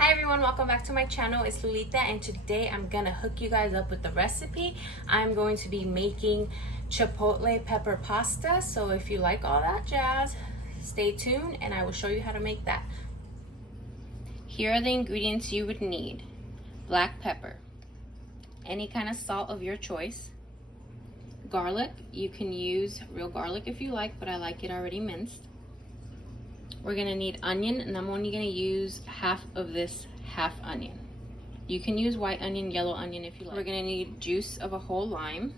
Hi everyone, welcome back to my channel. It's Lolita and today I'm gonna hook you guys up with the recipe. I'm going to be making chipotle pepper pasta. So if you like all that jazz, stay tuned and I will show you how to make that. Here are the ingredients you would need. Black pepper, any kind of salt of your choice. Garlic, you can use real garlic if you like, but I like it already minced. We're gonna need onion, and I'm only gonna use half of this half onion. You can use white onion, yellow onion if you like. We're gonna need juice of a whole lime.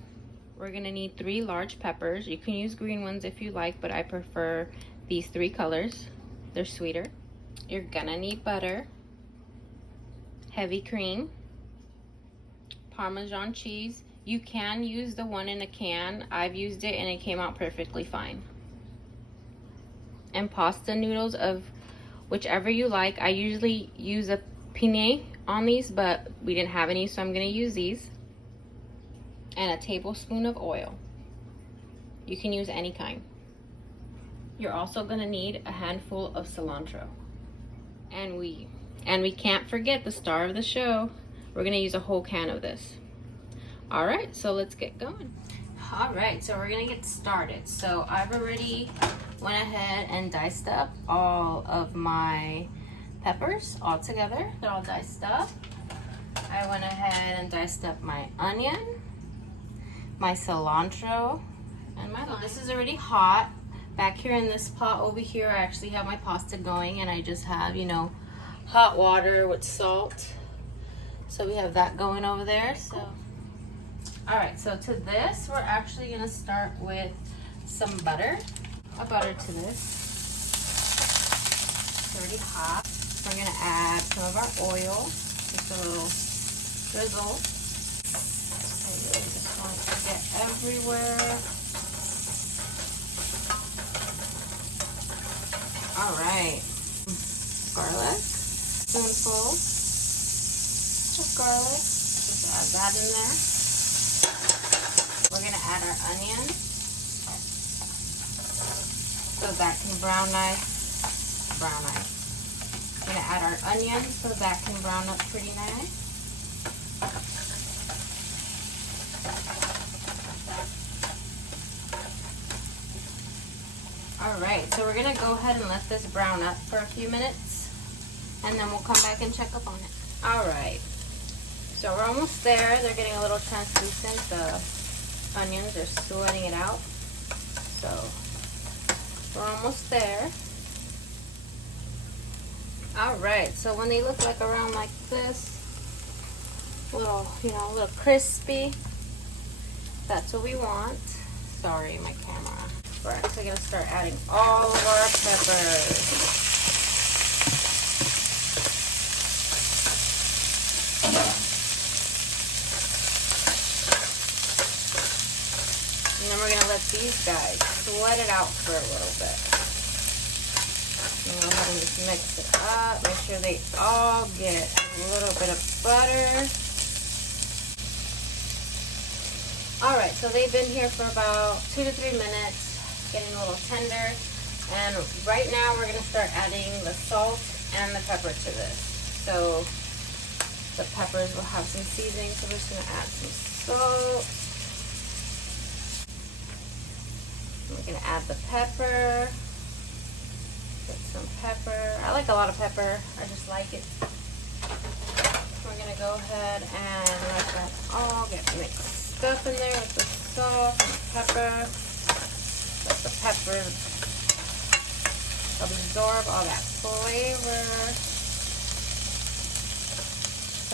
We're gonna need 3 large peppers. You can use green ones if you like, but I prefer these 3 colors. They're sweeter. You're gonna need butter, heavy cream, Parmesan cheese. You can use the one in a can. I've used it and it came out perfectly fine. And pasta noodles of whichever you like. I usually use a penne on these, but we didn't have any, so I'm gonna use these. And a tablespoon of oil. You can use any kind. You're also gonna need a handful of cilantro. And we can't forget the star of the show. We're gonna use a whole can of this. All right, so let's get going. All right, so we're gonna get started. So I've already went ahead and diced up all of my peppers all together. They're all diced up. I went ahead and diced up my onion, my cilantro, and my lime. This is already hot. Back here in this pot over here, I actually have my pasta going, and I just have, hot water with salt. So we have that going over there. So, all right, so to this, we're actually gonna start with some butter. A butter to this. It's already hot. We're gonna add some of our oil, just a little drizzle. I really just want it to get everywhere. All right. Garlic, spoonful of garlic. Just add that in there. We're gonna add our onion, so that can brown nice. We're gonna add our onion so that can brown up pretty nice. All right, so we're gonna go ahead and let this brown up for a few minutes, and then we'll come back and check up on it. All right, so we're almost there. They're getting a little translucent. The onions are sweating it out, so we're almost there. All right, so when they look like around like this, a little crispy, that's what we want. Sorry, my camera. We're actually gonna start adding all of our peppers. And then we're gonna let these guys sweat it out for a little bit. And go ahead and just mix it up. Make sure they all get a little bit of butter. All right, so they've been here for about 2 to 3 minutes, getting a little tender. And right now we're gonna start adding the salt and the pepper to this. So the peppers will have some seasoning, so we're just gonna add some salt. We're gonna add the pepper. Put some pepper. I like a lot of pepper. I just like it. We're gonna go ahead and let that all get mixed up in there with the salt and the pepper. Let the pepper absorb all that flavor.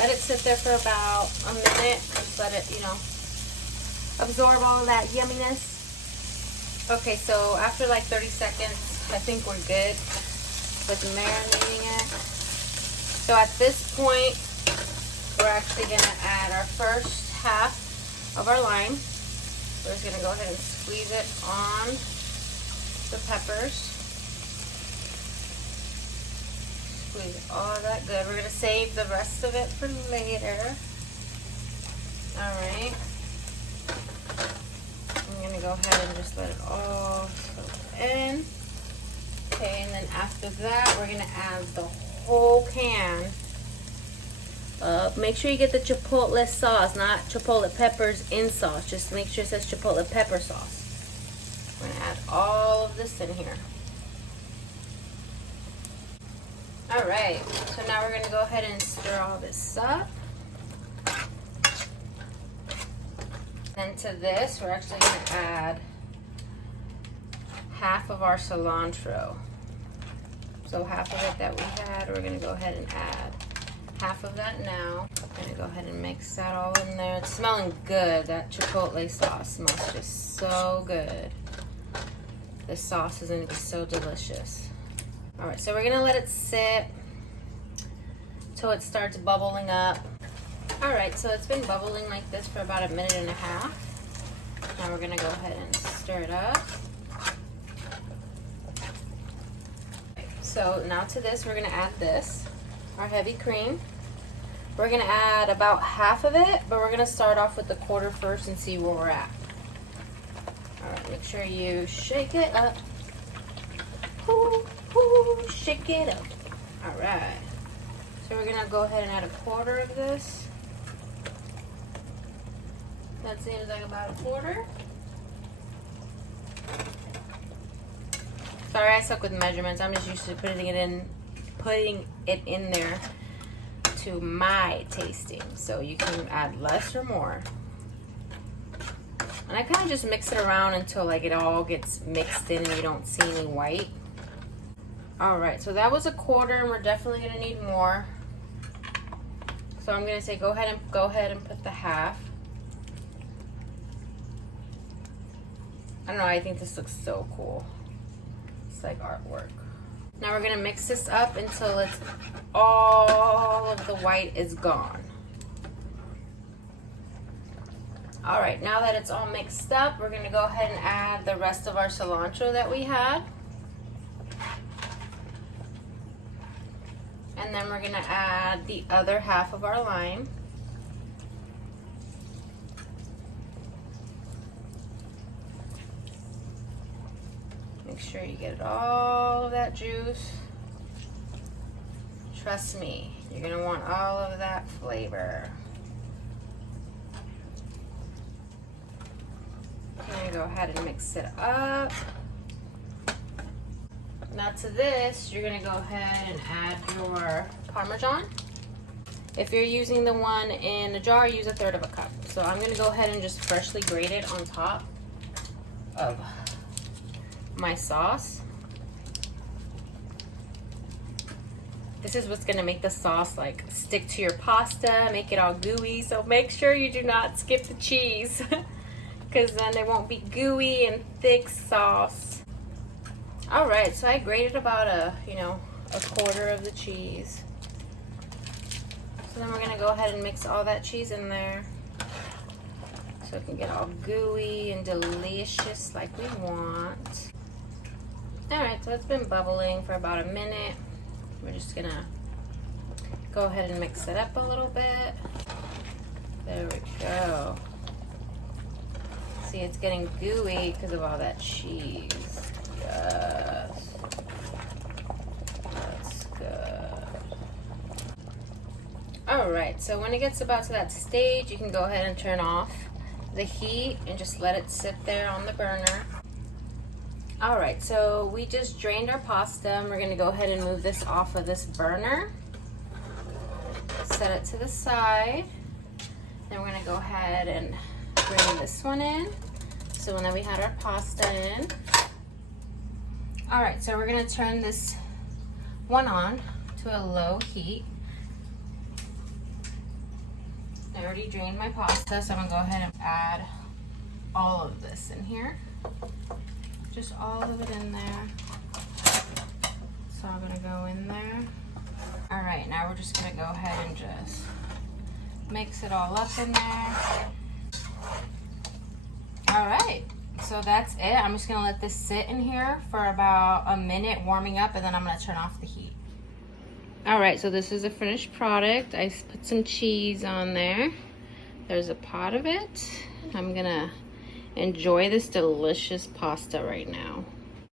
Let it sit there for about a minute. Just let it, absorb all of that yumminess. Okay, so after like 30 seconds, I think we're good with marinating it. So at this point, we're actually gonna add our first half of our lime. We're just gonna go ahead and squeeze it on the peppers. Squeeze all of that good. We're gonna save the rest of it for later. All right. I'm gonna go ahead and just let it all soak in. Okay, and then after that, we're gonna add the whole can Make sure you get the chipotle sauce, not chipotle peppers in sauce. Just make sure it says chipotle pepper sauce. I'm gonna add all of this in here. All right, so now we're gonna go ahead and stir all this up. Then to this, we're actually gonna add half of our cilantro. So half of it that we had, we're gonna go ahead and add half of that now. I'm gonna go ahead and mix that all in there. It's smelling good. That chipotle sauce smells just so good. This sauce is gonna be so delicious. All right, so we're gonna let it sit till it starts bubbling up. All right, so it's been bubbling like this for about 1.5 minutes. Now we're gonna go ahead and stir it up. So now to this, we're gonna add this, our heavy cream. We're gonna add about half of it, but we're gonna start off with the quarter first and see where we're at. All right, make sure you shake it up. Ooh, ooh, shake it up. All right. So we're gonna go ahead and add a quarter of this. That seems like about a quarter. Sorry, I suck with measurements. I'm just used to putting it in there to my tasting. So you can add less or more. And I kind of just mix it around until like it all gets mixed in and you don't see any white. All right, so that was a quarter, and we're definitely gonna need more. So I'm gonna say go ahead and put the half. I don't know, I think this looks so cool. It's like artwork. Now we're gonna mix this up until it's all of the white is gone. All right, now that it's all mixed up, we're gonna go ahead and add the rest of our cilantro that we had. And then we're gonna add the other half of our lime. Make sure you get all of that juice. Trust me, you're gonna want all of that flavor. I'm gonna go ahead and mix it up. Now to this, you're gonna go ahead and add your Parmesan. If you're using the one in a jar, use 1/3 cup. So I'm gonna go ahead and just freshly grate it on top of my sauce. This is what's gonna make the sauce like stick to your pasta, make it all gooey. So make sure you do not skip the cheese because then it won't be gooey and thick sauce. All right, so I grated about a quarter of the cheese. So then we're gonna go ahead and mix all that cheese in there so it can get all gooey and delicious like we want. All right, so it's been bubbling for about 1 minute. We're just gonna go ahead and mix it up a little bit. There we go. See, it's getting gooey because of all that cheese. Yes. That's good. All right, so when it gets about to that stage, you can go ahead and turn off the heat and just let it sit there on the burner. All right, so we just drained our pasta and we're gonna go ahead and move this off of this burner. Set it to the side. Then we're gonna go ahead and bring this one in. So then we had our pasta in. All right, so we're gonna turn this one on to a low heat. I already drained my pasta, so I'm gonna go ahead and add all of this in here. Just all of it in there. So I'm gonna go in there. All right, now we're just gonna go ahead and just mix it all up in there. All right, so that's it. I'm just gonna let this sit in here for about 1 minute warming up, and then I'm gonna turn off the heat. All right, so this is a finished product. I put some cheese on there. There's a pot of it. I'm gonna enjoy this delicious pasta right now.